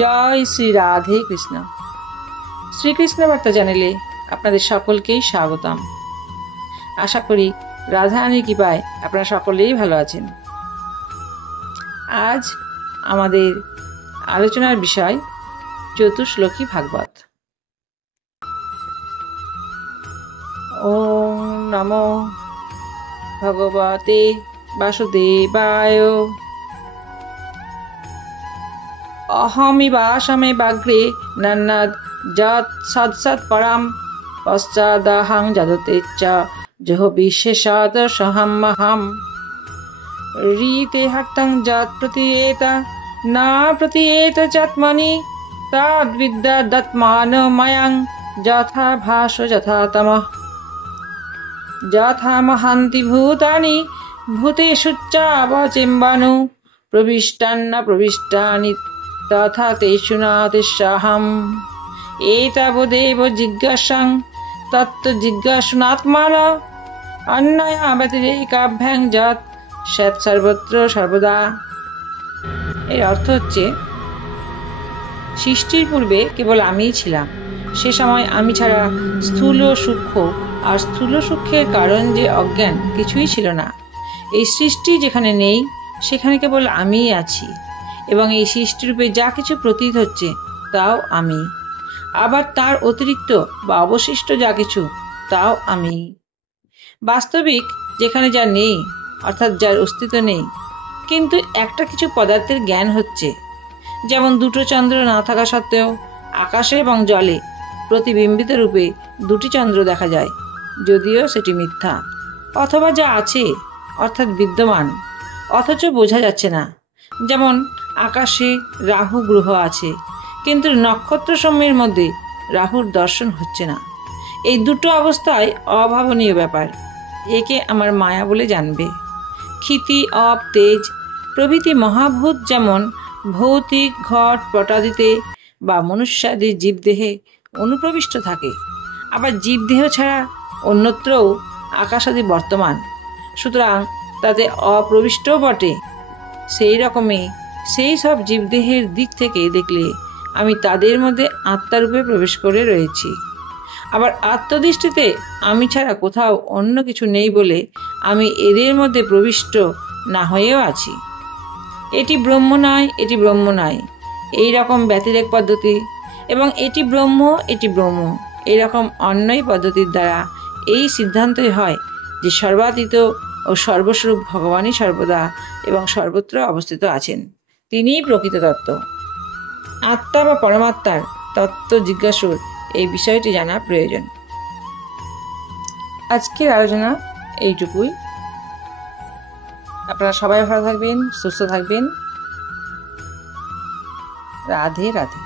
জয় শ্রী রাধে কৃষ্ণ। শ্রীকৃষ্ণ বার্তা চ্যানেলে আপনাদের সকলকেই স্বাগতম। আশা করি রাধা রানীর কৃপায় আপনারা সকলেই ভালো আছেন। আজ আমাদের আলোচনার বিষয় চতুশ্লোকী ভাগবত। ওম নমো ভগবতে বাসুদেবায়। অহমিবাসমে বাগ্রে নন্নদ যৎ সৎসৎ পরাম পশ্চাদাহং যদতেচ্চ জহ বিশেষাদ সহমহম রীতে হর্তং যৎ প্রতীয়েত না প্রতীয়েত চাত্মনি তদ্বিদ্যা দত্মানময়ং যথা ভাস যথা তমঃ যথা মহান্তি ভূতানি ভূতেষু চাবচেম্বানু প্রবিষ্টান্ন প্রবিষ্টানি তথা তেষু ন তেষাহম এতাবদেব জিজ্ঞাসাং তত্ত্ব জিজ্ঞাসুনাত্মানা অন্যয়া ব্যতিরেকাভ্যাং যৎ সৎ সর্বত্র সর্বদা। এর অর্থ হচ্ছে, সৃষ্টির পূর্বে কেবল আমিই ছিলাম। সে সময় আমি ছাড়া স্থূল সূক্ষ্ম আর স্থূল সূক্ষ্মের কারণ যে অজ্ঞান কিছুই ছিল না। এই সৃষ্টি যেখানে নেই সেখানে কেবল আমিই আছি, এবং এই সৃষ্টিরূপে যা কিছু প্রতীত হচ্ছে তাও আমি। আবার তার অতিরিক্ত বা অবশিষ্ট যা কিছু তাও আমি। বাস্তবিক যেখানে যা নেই, অর্থাৎ যার অস্তিত্ব নেই, কিন্তু একটা কিছু পদার্থের জ্ঞান হচ্ছে। যেমন দুটো চন্দ্র না থাকা সত্ত্বেও আকাশে এবং জলে প্রতিবিম্বিত রূপে দুটি চন্দ্র দেখা যায়, যদিও সেটি মিথ্যা। অথবা যা আছে অর্থাৎ বিদ্যমান, অথচ বোঝা যাচ্ছে না। যেমন আকাশে রাহু গ্রহ আছে, কিন্তু নক্ষত্রসমূহের মধ্যে রাহুর দর্শন হচ্ছে না। এই দুটো অবস্থায় অভাবনীয় ব্যাপার। একে আমার মায়া বলে জানবে। ক্ষিতি, অপ, তেজ প্রভৃতি মহাভূত যেমন ভৌতিক ঘট পটাদিতে বা মনুষ্যাদি জীবদেহে অনুপ্রবিষ্ট থাকে, আবার জীবদেহ ছাড়া অন্যত্রও আকাশাদি বর্তমান, সুতরাং তাতে অপ্রবিষ্টও বটে। সেই রকমই সেই সব জীবদেহের দিক থেকে দেখলে আমি তাদের মধ্যে আত্মারূপে প্রবেশ করে রয়েছি। আবার আত্মদৃষ্টিতে আমি ছাড়া কোথাও অন্য কিছু নেই বলে আমি এদের মধ্যে প্রবিষ্ট না হয়েও আছি। এটি ব্রহ্ম নয়, এটি ব্রহ্ম নয়, এই রকম ব্যতিরেক পদ্ধতি, এবং এটি ব্রহ্ম, এটি ব্রহ্ম, এইরকম অন্যই পদ্ধতির দ্বারা এই সিদ্ধান্তই হয় যে সর্বাতীত ও সর্বস্বরূপ ভগবানই সর্বদা এবং সর্বত্র অবস্থিত আছেন। তিনিই প্রকৃত তত্ত্ব। আত্মা বা পরমাত্মার তত্ত্ব জিজ্ঞাসুর এই বিষয়টি জানা প্রয়োজন। আজকের আলোচনা এইটুকুই। আপনারা সবাই ভালো থাকবেন, সুস্থ থাকবেন। রাধে রাধে।